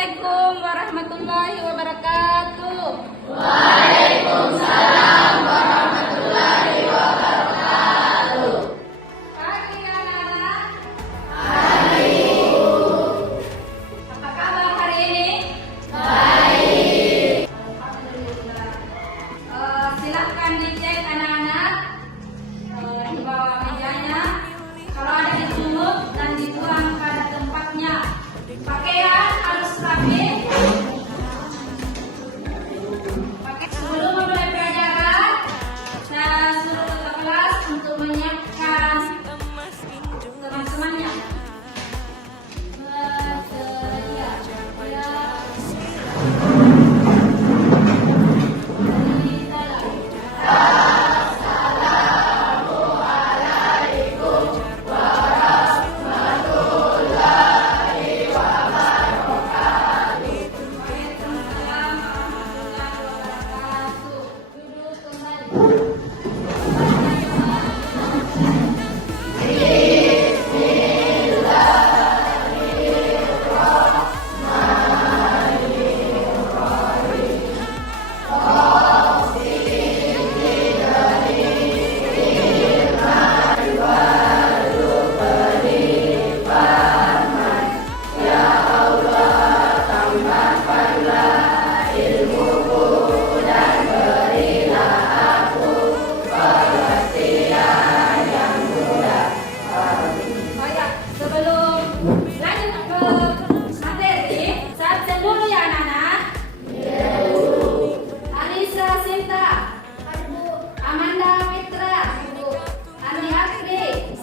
Assalamualaikum warahmatullahi wabarakatuh. Waalaikumsalam warahmatullahi wabarakatuh. Pagi anak-anak. Pagi. Apa kabar hari ini? Baik. Alhamdulillah. Silakan dicek anak-anak di bawah mejanya. Kalau ada dipungut dan dibuang pada tempatnya. Pakaian harus rapi. Sebelum memulai pelajaran, saya suruh ke kelas untuk menyiapkan teman-temannya. Sebelum lanjut ke materi, saya absen dulu ya anak-anak. Alisa Sinta, Amanda Mitra, Andi Akri,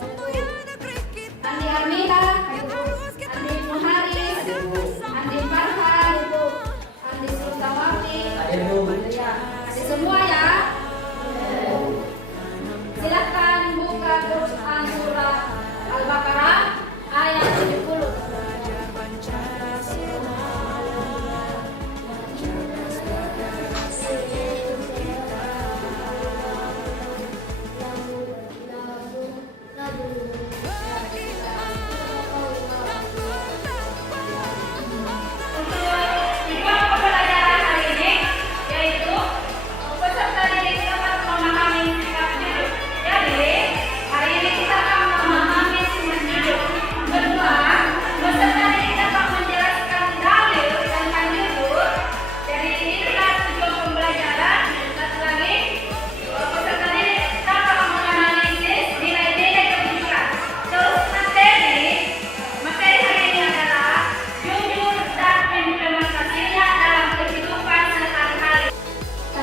Andi Armida, Andi Muharis, Andi Farhan, Andi Sultawati, Adi semua ya. Silakan buka Quran surah Al-Baqarah ayat 70.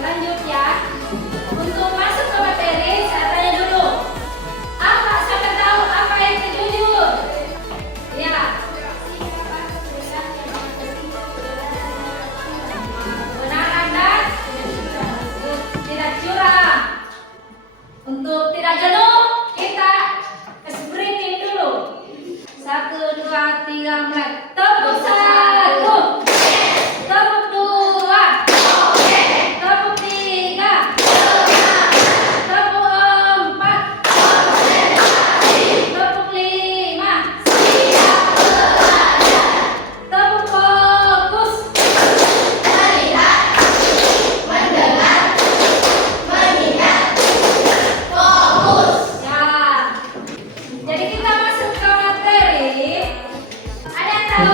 Lanjut ya. Untuk masuk ke materi, saya tanya dulu. Siapa tahu apa itu jujur? Ya. Benar dan tidak curang. Untuk tidak jenuh, kita breathing dulu. 1, 2, 3, mulai. Tepuk 1. Tepuk 2. Tepuk 3. Tepuk 4. Tepuk 5. Tepuk fokus. Melihat, mendengar, mengingat, fokus. Ya. Jadi kita masuk ke materi. Ada yang tahu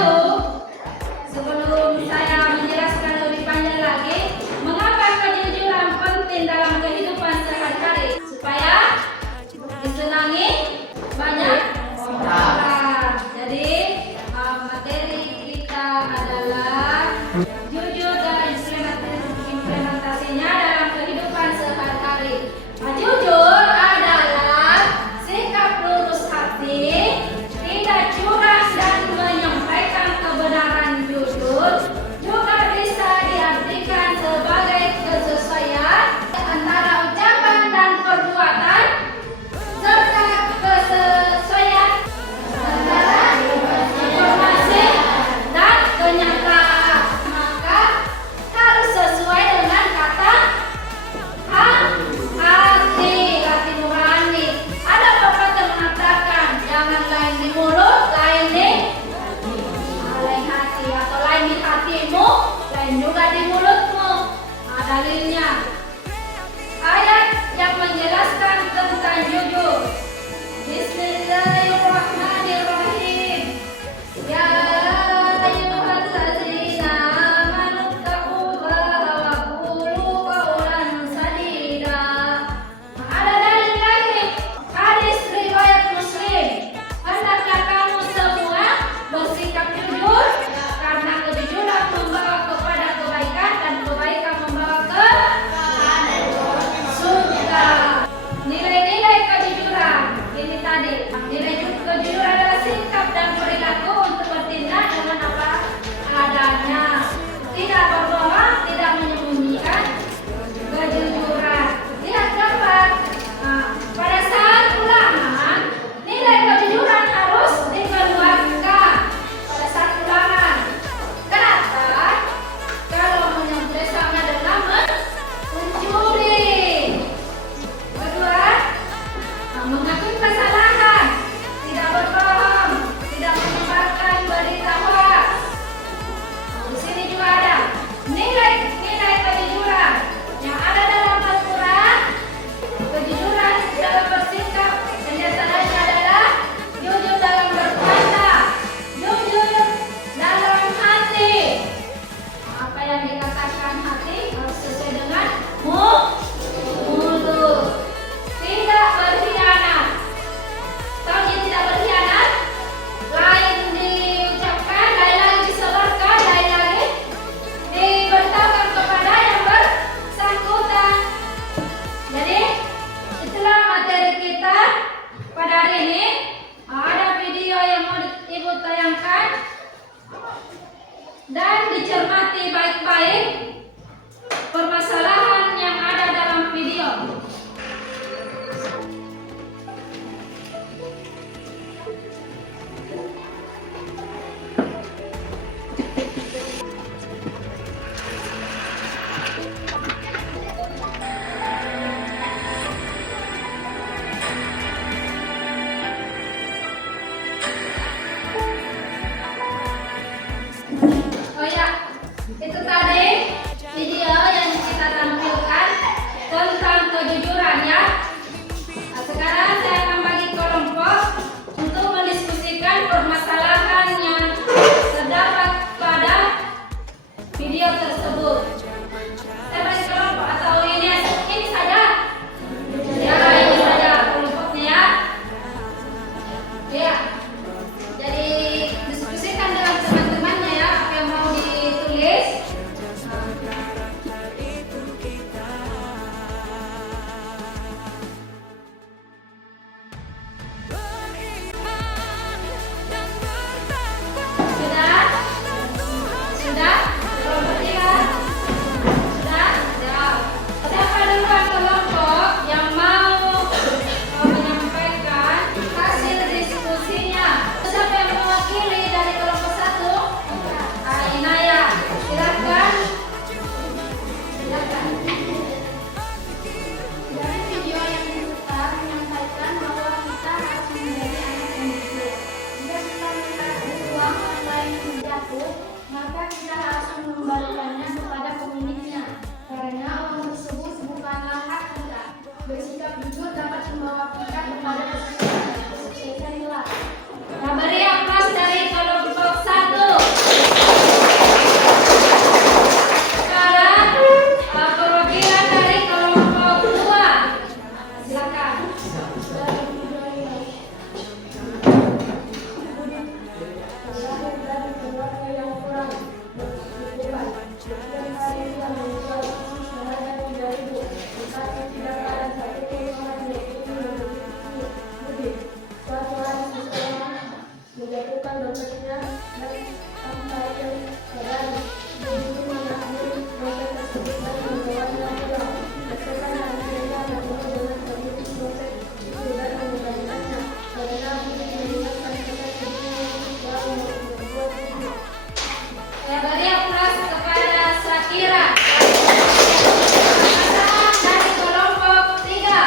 hati, atau lain di hatimu, lain juga di mulutmu. Nah, dalilnya ayat yang menjelaskan tentang jujur. Bismillahirrahmanirrahim. Ya ayyuhallazina amanu taqullaha wa qulu qawlan sadida. Ada dalil lagi, hadis riwayat Muslim. Hendaklah kamu semua bersikap jujur, karena kejujuran membawa kepada kebaikan dan kebaikan membawa ke surga. Nilai-nilai kejujuran ini tadi. Nilai kejujuran adalah sikap dan perilaku untuk bertindak dengan apa adanya, tidak berbohong, tidak menyembunyikan kejujuran. Lihat gambar. Nah, pada saat ulangan, nilai kejujuran harus dikeluarkan pada saat ulangan. Kenapa? Kalau menyebut sama dengan mencuri. Kedua, mengakui kesalahan, tidak berbohong, tidak menyebarkan berita hoax. Di sini juga ada nilai-nilai kejujuran yang ada dalam Al-Quran. Kejujuran dalam bersikap dan diantaranya adalah jujur dalam berkata, jujur dalam hati. Apa yang dikatakan hati harus sesuai dengan mulut. Tidak berkhianat. Tahu dia tidak berkhianat? Lain diucapkan, lain lagi disebarkan, lain lagi diberitahukan kepada yang bersangkutan. Jadi itulah materi kita pada hari ini. Ada video yang mau ibu tayangkan dan dicermati baik-baik permasalahan yang ada dalam video. Oh ya, itu tadi video yang kita tampilkan tentang kejujuran ya. Nah, sekarang saya akan bagi kelompok untuk mendiskusikan permasalahan yang terdapat pada video tersebut. Saya bagi kelompok atau ini saja? Ya, ini saja kelompoknya ya. Ya. Jadi diskusikan dengan teman-temannya ya, apa yang mau ditulis. Sudah? Sudah? Kelompok tiga? Sudah? Ya. Siapa duluan kelompok yang mau menyampaikan hasil diskusinya? Siapa yang mewakili dari kelompok satu? Inaya, silakan. Silakan. Dari video yang kita menyampaikan bahwa kita harus menjadi anak yang jujur. Jika kita melihat uang online jatuh, maka kita harus mengembalikannya kepada pemiliknya, karena uang tersebut bukanlah hak kita. Bersikap jujur dapat membawa kita kepada kesuksesan kelak. Nah, beri aplaus dari kelompok satu. Sekarang perwakilan dari kelompok dua. Silakan. Menjatuhkan dompetnya dan kembali sadari. Begitu mengambil dompet tersebut dan membawanya pulang. Besoknya akhirnya bertemu dengan pemilik dompet itu dan mengembalikannya. Karena ini mengingatkan kita yang membuat ini. Ya, beri aplaus kepada Sakira. Dari kelompok tiga.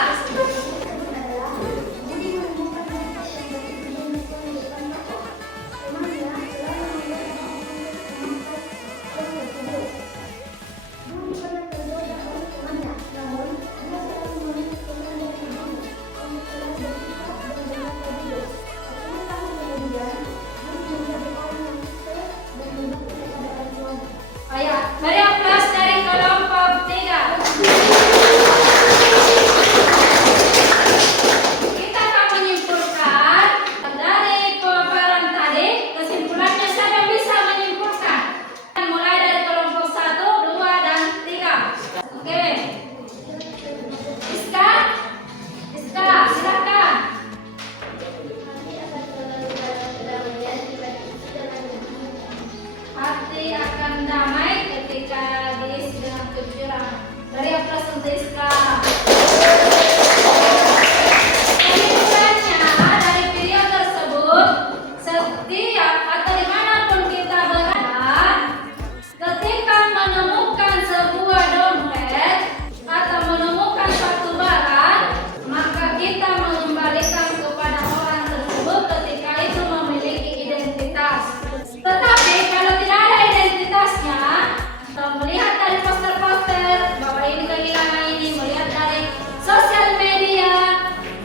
Siska. Kesimpulannya dari video tersebut, setiap atau dimanapun kita berada, ketika menemukan sebuah dompet atau menemukan suatu barang, maka kita mengembalikan kepada orang tersebut ketika itu memiliki identitas. Tetapi kalau tidak ada identitasnya, atau melihat dari poster-poster bahwa ini kehilangan ini, melihat dari sosial media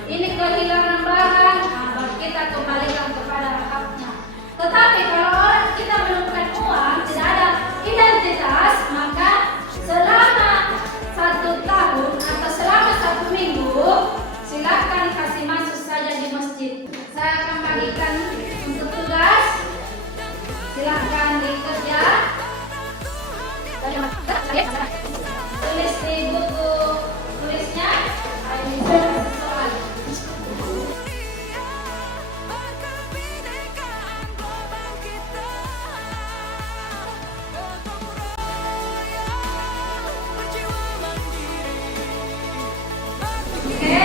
ini kehilangan barang, baru kita kembalikan kepada haknya. Tetapi kalau orang kita menemukan uang tidak ada identitas, maka selama 1 tahun atau selama 1 minggu silakan kasih masuk saja di masjid. Saya akan bagikan untuk tugas, silakan dikerja. Tulis di buku tulisnya, ini soal. Oke,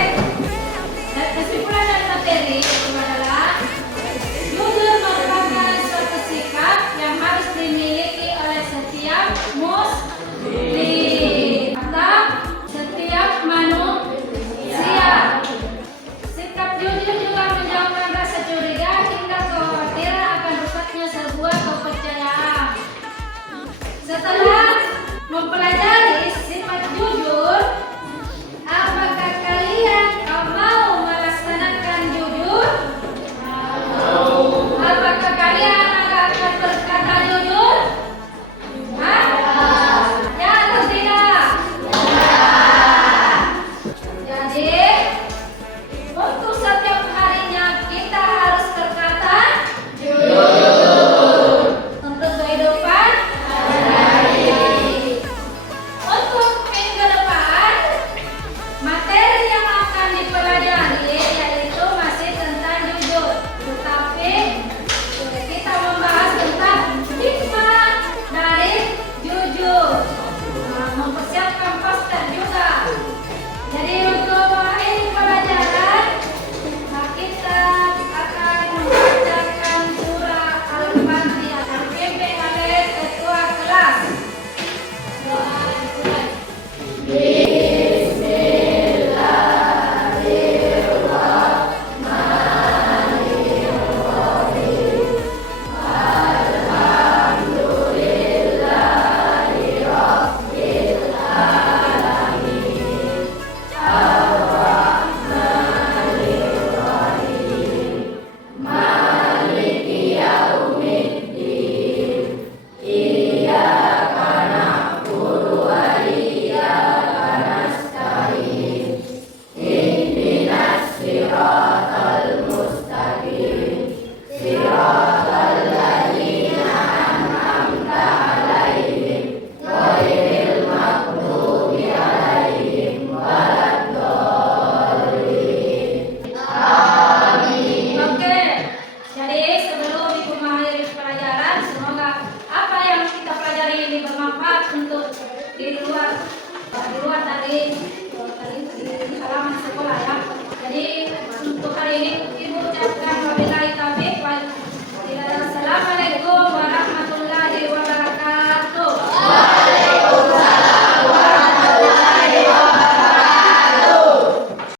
dan kesimpulan dari materi itu adalah jujur merupakan suatu sikap yang harus dimiliki oleh setiap muslim atau setiap manusia. Sikap jujur juga menjauhkan rasa curiga hingga kekhawatiran akan rusaknya sebuah kepercayaan. Setelah mempelajari